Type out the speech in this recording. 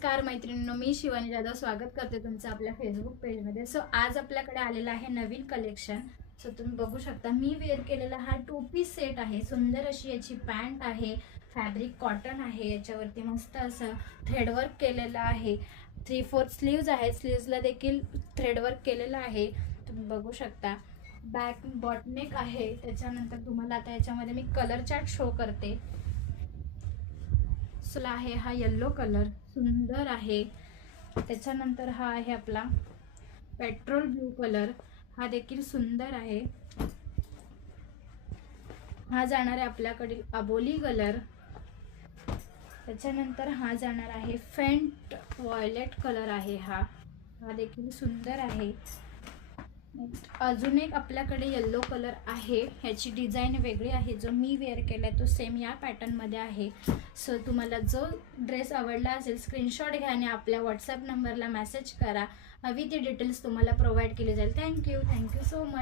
नमस्कार मैत्रिणींनो, मी शिवानी जाधव स्वागत करते तुमचं आपल्या फेसबुक पेजमध्ये। सो आज आपल्याकडे आलेला आहे नवीन कलेक्शन। सो तुम्ही बघू शकता मी वेअर केलेला हा 2 पीस सेट आहे। सुंदर अशी याची पॅन्ट आहे, फॅब्रिक कॉटन आहे, याच्यावरती मस्त असं थ्रेडवर्क केलेलं आहे। 3/4 स्लीव्ज आहे, स्लीव्जला देखील थ्रेडवर्क केलेलं आहे, तुम्ही बघू शकता। बॅक बॉटनेक आहे, त्याच्यानंतर तुम्हाला आता याच्यामध्ये मी कलर चार्ट शो करते। आहे हा येलो कलर सुंदर आहे, त्याच्यानंतर हा आहे आपला पेट्रोल ब्लू कलर, हा देखील सुंदर आहे। हा जाणार आहे आपल्याकडे अबोली कलर, त्याच्यानंतर हा जाणार आहे फेंट व्हायलेट कलर आहे, हा देखील सुंदर आहे। नेक्स्ट अजून एक आपल्याकडे येलो कलर आहे, ह्याची डिझाईन वेगळी आहे। जो मी वेअर केलाय तो सेम या पॅटर्न मध्ये आहे। सो तुम्हाला जो ड्रेस आवडला असेल स्क्रीनशॉट घ्या आणि आपल्या व्हॉट्सअप नंबरला मेसेज करा, हवी ती डिटेल्स तुम्हाला प्रोव्हाइड केली जाईल। Thank you so much.